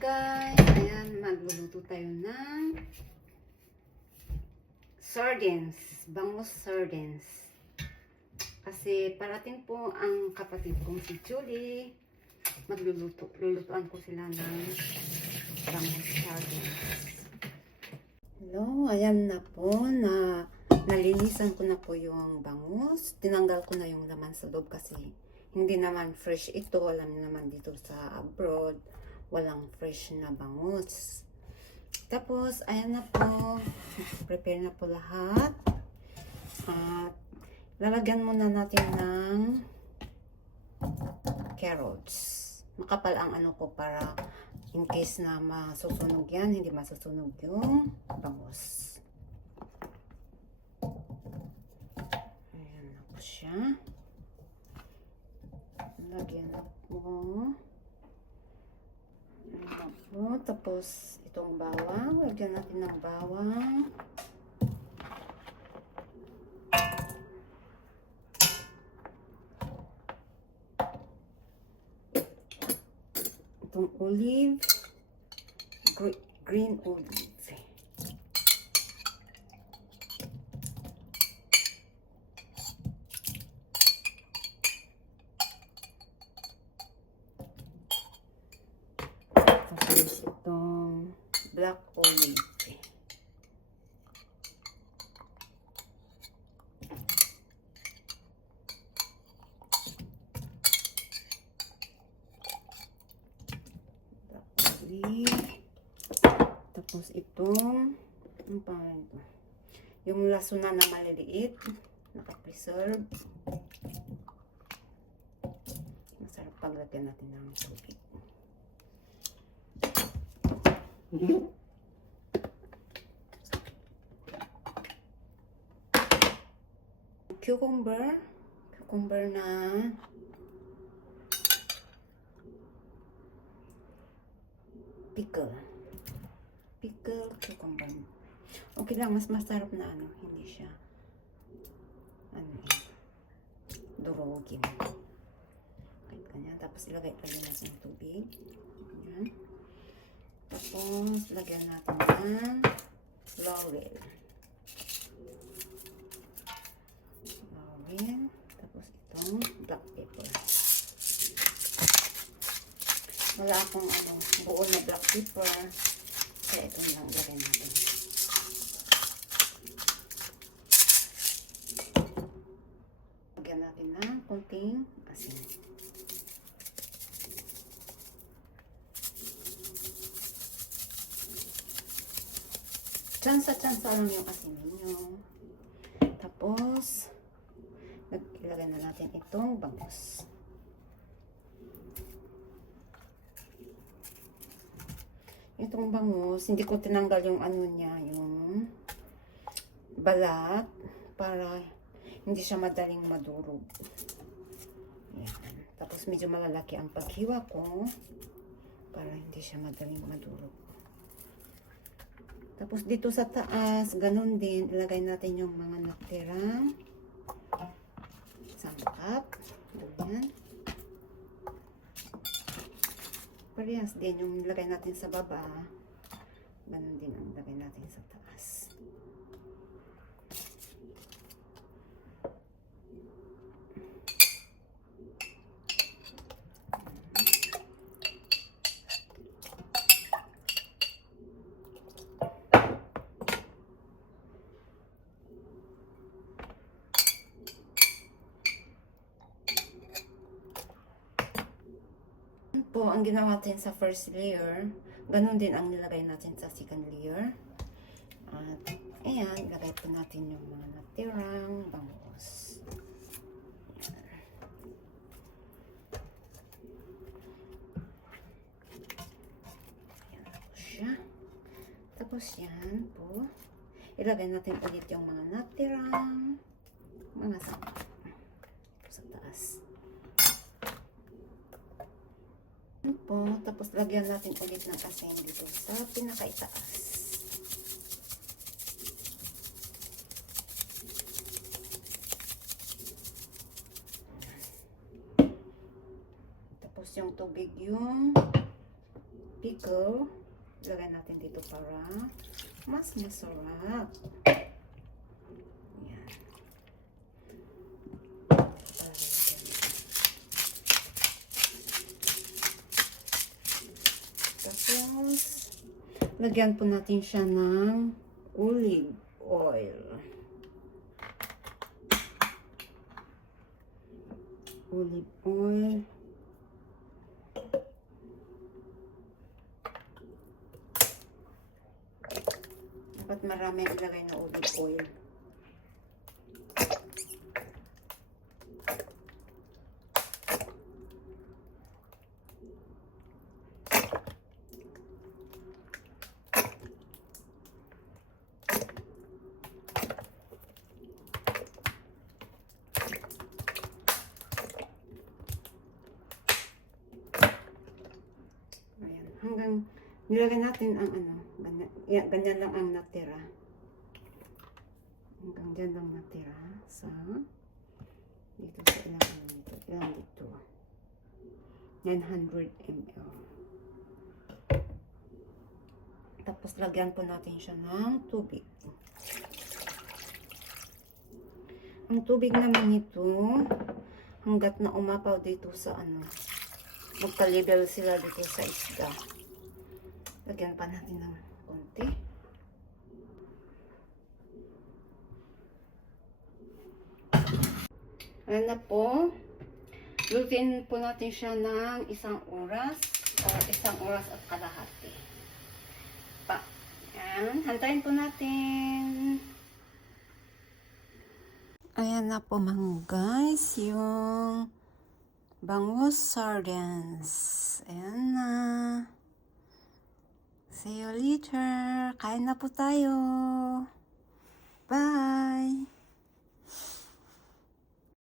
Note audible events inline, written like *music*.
guys, ayan, magluluto tayo ng sardines, bangus sardines. Kasi parating po ang kapatid kong si Julie, magluluto, lulutuan ko sila ng bangus sardines. Hello, ayan na po, na nalinisan ko na po yung bangus. Tinanggal ko na yung laman sa loob kasi hindi naman fresh ito. Alam naman dito sa abroad, walang fresh na bangus. Tapos, ayan na po. *laughs* Prepare na po lahat. At lalagyan muna natin ng carrots. Makapal ang ano ko para in case na masusunog yan, hindi masusunog yung bangus. Ayan na po siya. Lagyan na po. Na po. Tapos, itong bawang. Lagyan natin ng bawang. Itong olive. Gre- green olive. Tapos itong black olive. Black olive. Tapos itong, ang pangalan ito? Yung lasuna na maliliit, naka-preserve. Masarap paglagyan natin ng tubig. Cucumber. Cucumber na pickle. Pickle cucumber. Okay lang, mas masarap na ano, hindi siya ano eh, durugin. Kahit ganyan. Tapos ilagay lagyan natin ng tubig. Ganyan. Tapos, lagyan natin ng laurel. Laurel. Tapos itong black pepper. Wala akong ano, buo na black pepper. Kaya ito lang lagyan natin. Lagyan natin ng konting asin. Tsansa-tsansa lang yung asin ninyo. Tapos, ilagay na natin itong bangus. Itong bangus, hindi ko tinanggal yung ano niya, yung balat para hindi siya madaling madurog. Yan. Tapos medyo malalaki ang paghiwa ko para hindi siya madaling madurog. Tapos dito sa taas, ganun din, ilagay natin yung mga natirang sangkap. Ganyan. Parehas din yung ilagay natin sa baba. Ganun din ang ilagay natin sa taas. Po ang ginawa natin sa first layer. Ganon din ang nilagay natin sa second layer. At ayan, ilagay po natin yung mga natirang bangus. Ayan po. Tapos yan po. Ilagay natin ulit yung mga natirang mga sangkap sa taas. Yan po. Tapos lagyan natin ulit ng asin dito sa pinakaitaas. Tapos yung tubig yung pick pickle. Ilagay natin dito para mas masarap. Yan. Tapos, lagyan po natin siya ng olive oil. Olive oil. Dapat marami ilagay na olive oil. Ayan. Hanggang nilagay natin ang ano, ganyan, ya, ganyan lang ang natira. Hanggang dyan lang natira sa dito sa ilang ano dito, ilang dito. 900 ml. Tapos lagyan po natin siya ng tubig. Ang tubig naman nito, hanggat na umapaw dito sa ano, magka-level sila dito sa isda. Lagyan pa natin ng konti. Ayan na po. Lutuin po natin siya ng isang oras o isang oras at kalahati. Pa. Ayan. Hantayin po natin. Ayan na po mga guys. Yung bangus sardines. Ayan na. See you later. Kain na po tayo. Bye.